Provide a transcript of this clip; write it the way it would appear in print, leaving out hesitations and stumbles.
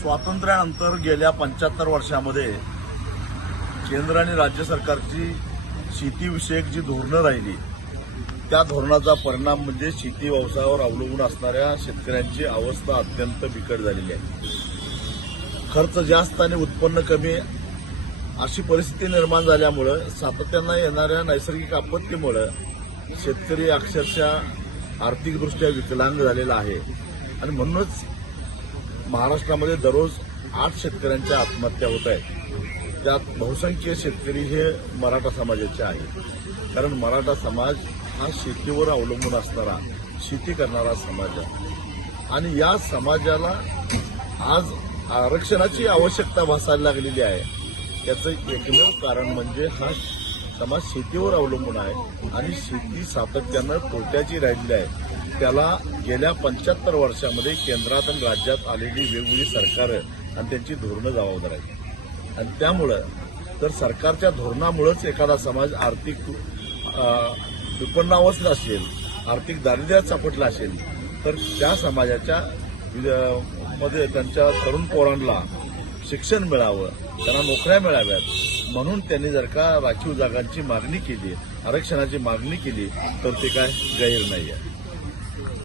स्वातंत्र्यानंतर गेल्या 75 वर्षामध्ये केंद्र आणि राज्य सरकारची शेतीविषयक जी धोरणं राहिली त्या धोरणाचा परिणाम म्हणजे शेती व्यवसायावर अवलंबून असणाऱ्या शेतकऱ्यांची अवस्था अत्यंत बिकट झालेली आहे. खर्च जास्त आणि उत्पन्न कमी अशी परिस्थिती निर्माण झाल्यामुळं सातत्यानं येणाऱ्या नैसर्गिक आपत्तीमुळं शेतकरी अक्षरशः आर्थिकदृष्ट्या विकलांग झालेला आहे आणि म्हणूनच महाराष्ट्रामध्ये दररोज 8 शेतकऱ्यांच्या आत्महत्या होत आहेत. त्यात बहुसंख्य शेतकरी हे मराठा समाजाचे आहेत. कारण मराठा समाज हा शेतीवर अवलंबून असणारा शेती करणारा समाज आहे आणि या समाजाला आज आरक्षणाची आवश्यकता भासायला लागलेली आहे. त्याचं एकमेव कारण म्हणजे हा समाज शेतीवर अवलंबून आहे आणि शेती सातत्यानं तोट्याची राहिलेली आहे. त्याला गेल्या 75 वर्षामध्ये केंद्रात आणि राज्यात आलेली वेगवेगळी सरकारं आणि त्यांची धोरणं जबाबदार आहेत आणि त्यामुळं तर सरकारच्या धोरणामुळेच एखादा समाज आर्थिक विपन्नावस्था असेल, आर्थिक दारिद्र्यात सापडला असेल तर त्या समाजाच्या मध्ये त्यांच्या तरुण पोरांना शिक्षण मिळावं, त्यांना नोकऱ्या मिळाव्यात म्हणून त्यांनी जर का राखीव जागांची मागणी केली, आरक्षणाची मागणी केली तर ते काय गैर नाही आहे.